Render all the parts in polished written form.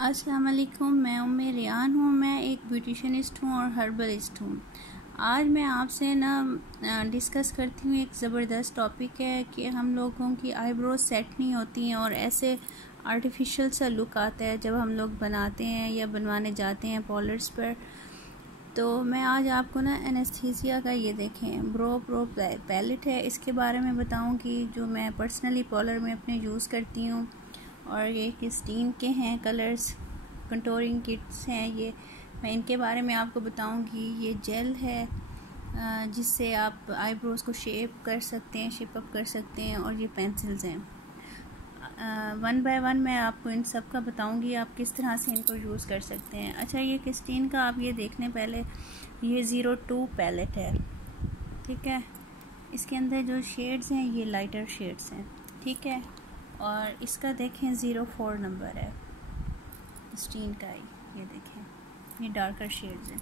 अस्सलाम वालेकुम। मैं उम्मे रियान हूँ। मैं एक ब्यूटिशनिस्ट हूँ और हर्बलिस्ट हूँ। आज मैं आपसे डिस्कस करती हूँ। एक ज़बरदस्त टॉपिक है कि हम लोगों की आईब्रोज सेट नहीं होती हैं और ऐसे आर्टिफिशियल सा लुक आता है जब हम लोग बनाते हैं या बनवाने जाते हैं पॉलर्स पर। तो मैं आज आपको एनेस्थीसिया का ये देखें ब्रो प्रो पैलेट है, इसके बारे में बताऊँगी जो मैं पर्सनली पॉलर में अपने यूज़ करती हूँ। और ये क्रिस्टीन के हैं कलर्स, कंटोरिंग किट्स हैं। ये मैं इनके बारे में आपको बताऊंगी। ये जेल है जिससे आप आईब्रोज को शेप कर सकते हैं, शेप अप कर सकते हैं। और ये पेंसिल्स हैं। वन बाय वन मैं आपको इन सब का बताऊंगी आप किस तरह से इनको यूज़ कर सकते हैं। अच्छा, ये क्रिस्टीन का आप ये देखने पहले, ये 02 पैलेट है, ठीक है। इसके अंदर जो शेड्स हैं ये लाइटर शेड्स हैं, ठीक है। और इसका देखें 04 नंबर है स्टीन का ही, ये देखें ये डार्कर शेड्स हैं।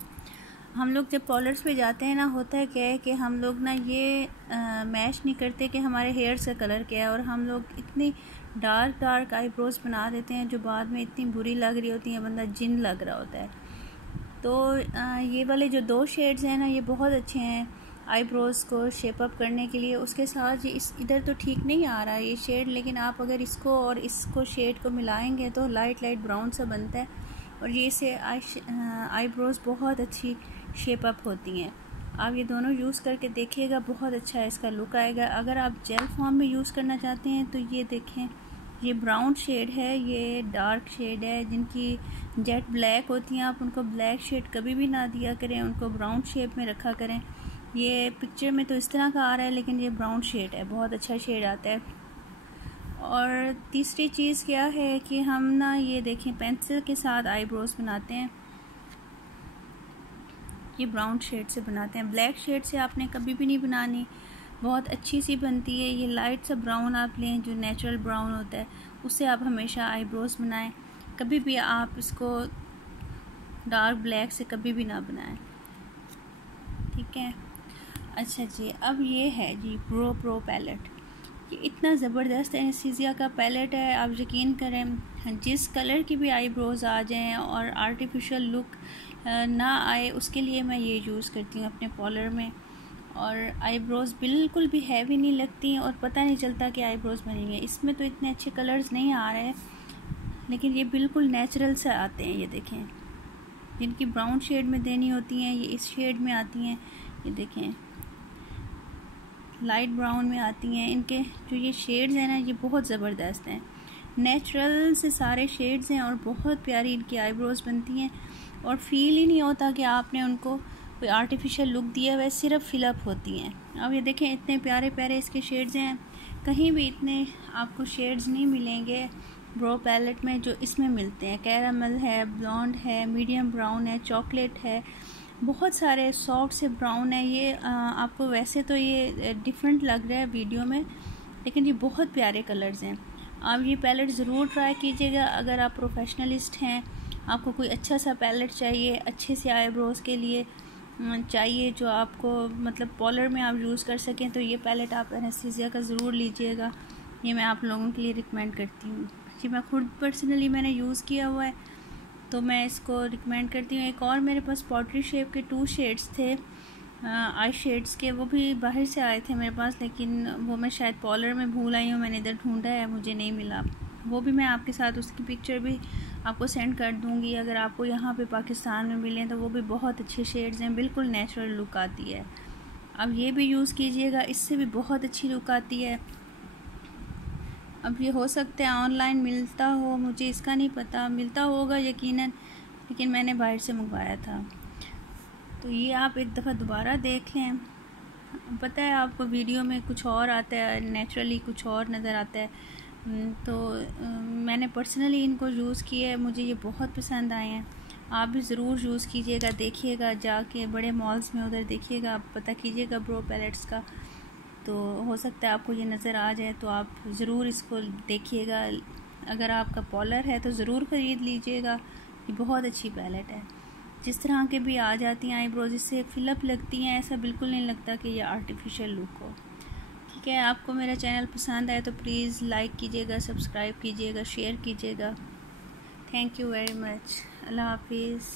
हम लोग जब पॉलर्स पे जाते हैं होता है क्या है कि हम लोग ये मैच नहीं करते कि हमारे हेयर्स का कलर क्या है, और हम लोग इतनी डार्क आईब्रोज बना देते हैं जो बाद में इतनी बुरी लग रही होती है, बंदा जिन लग रहा होता है। तो ये वाले जो 2 शेड्स हैं ये बहुत अच्छे हैं आईब्रोज को शेप अप करने के लिए। उसके साथ ये इधर तो ठीक नहीं आ रहा है ये शेड, लेकिन आप अगर इसको और इसको शेड को मिलाएंगे तो लाइट ब्राउन सा बनता है, और ये इससे आईब्रोज बहुत अच्छी शेप अप होती हैं। आप ये दोनों यूज़ करके देखिएगा, बहुत अच्छा इसका लुक आएगा। अगर आप जेल फॉर्म में यूज़ करना चाहते हैं तो ये देखें, ये ब्राउन शेड है, ये डार्क शेड है। जिनकी जेट ब्लैक होती हैं आप उनको ब्लैक शेड कभी भी ना दिया करें, उनको ब्राउन शेड में रखा करें। ये पिक्चर में तो इस तरह का आ रहा है लेकिन ये ब्राउन शेड है, बहुत अच्छा शेड आता है। और तीसरी चीज़ क्या है कि हम ये देखें पेंसिल के साथ आईब्रोज बनाते हैं, ये ब्राउन शेड से बनाते हैं। ब्लैक शेड से आपने कभी भी नहीं बनानी, बहुत अच्छी सी बनती है। ये लाइट सा ब्राउन आप लें जो नेचुरल ब्राउन होता है, उससे आप हमेशा आईब्रोज बनाएं। कभी भी आप इसको डार्क ब्लैक से कभी भी ना बनाएं, ठीक है। अच्छा जी, अब ये है जी प्रो पैलेट। ये इतना ज़बरदस्त एनेस्थीसिया का पैलेट है, आप यकीन करें जिस कलर की भी आईब्रोज आ जाएं और आर्टिफिशियल लुक ना आए उसके लिए मैं ये यूज़ करती हूँ अपने पॉलर में। और आईब्रोज बिल्कुल भी हैवी नहीं लगती हैं और पता नहीं चलता कि आईब्रोज बनी है। इसमें तो इतने अच्छे कलर्स नहीं आ रहे हैं लेकिन ये बिल्कुल नेचुरल से आते हैं। ये देखें, जिनकी ब्राउन शेड में देनी होती हैं ये इस शेड में आती हैं। ये देखें लाइट ब्राउन में आती हैं। इनके जो ये शेड्स हैं ये बहुत ज़बरदस्त हैं, नेचुरल से सारे शेड्स हैं और बहुत प्यारी इनकी आईब्रोज बनती हैं। और फील ही नहीं होता कि आपने उनको कोई आर्टिफिशियल लुक दिया हुआ है, सिर्फ फिलअप होती हैं। अब ये देखें इतने प्यारे प्यारे इसके शेड्स हैं, कहीं भी इतने आपको शेड्स नहीं मिलेंगे ब्रो पैलेट में जो इसमें मिलते हैं। कैरामल है, ब्लॉन्ड है, मीडियम ब्राउन है, चॉकलेट है, बहुत सारे सॉफ्ट से ब्राउन है। ये आपको वैसे तो ये डिफरेंट लग रहा है वीडियो में, लेकिन ये बहुत प्यारे कलर्स हैं। आप ये पैलेट ज़रूर ट्राई कीजिएगा। अगर आप प्रोफेशनलिस्ट हैं, आपको कोई अच्छा सा पैलेट चाहिए, अच्छे से आईब्रोज के लिए चाहिए जो आपको मतलब पॉलर में आप यूज़ कर सकें, तो ये पैलेट आप एनेस्थीसिया का ज़रूर लीजिएगा। ये मैं आप लोगों के लिए रिकमेंड करती हूँ जी। मैं खुद पर्सनली मैंने यूज़ किया हुआ है तो मैं इसको रिकमेंड करती हूँ। एक और मेरे पास पॉटरी शेप के 2 शेड्स थे आई शेड्स के, वो भी बाहर से आए थे मेरे पास, लेकिन वो मैं शायद पॉलर में भूल आई हूँ। मैंने इधर ढूंढा है, मुझे नहीं मिला। वो भी मैं आपके साथ उसकी पिक्चर भी आपको सेंड कर दूँगी। अगर आपको यहाँ पे पाकिस्तान में मिलें तो वो भी बहुत अच्छे शेड्स हैं, बिल्कुल नेचुरल लुक आती है। अब ये भी यूज़ कीजिएगा, इससे भी बहुत अच्छी लुक आती है। अब ये हो सकता है ऑनलाइन मिलता हो, मुझे इसका नहीं पता, मिलता होगा यकीनन, लेकिन मैंने बाहर से मंगवाया था। तो ये आप एक दफ़ा दोबारा देख लें। पता है आपको वीडियो में कुछ और आता है, नेचुरली कुछ और नज़र आता है। तो मैंने पर्सनली इनको यूज़ किया है, मुझे ये बहुत पसंद आए हैं। आप भी ज़रूर यूज़ कीजिएगा, देखिएगा जाके बड़े मॉल्स में, उधर देखिएगा, आप पता कीजिएगा ब्रो पैलेट्स का, तो हो सकता है आपको ये नज़र आ जाए, तो आप ज़रूर इसको देखिएगा। अगर आपका पॉलर है तो ज़रूर ख़रीद लीजिएगा, ये बहुत अच्छी पैलेट है। जिस तरह के भी आ जाती हैं आईब्रोज, इससे फिलअप लगती हैं, ऐसा बिल्कुल नहीं लगता कि ये आर्टिफिशियल लुक हो, ठीक है। आपको मेरा चैनल पसंद आए तो प्लीज़ लाइक कीजिएगा, सब्सक्राइब कीजिएगा, शेयर कीजिएगा। Thank you very much. अल्लाह हाफिज़।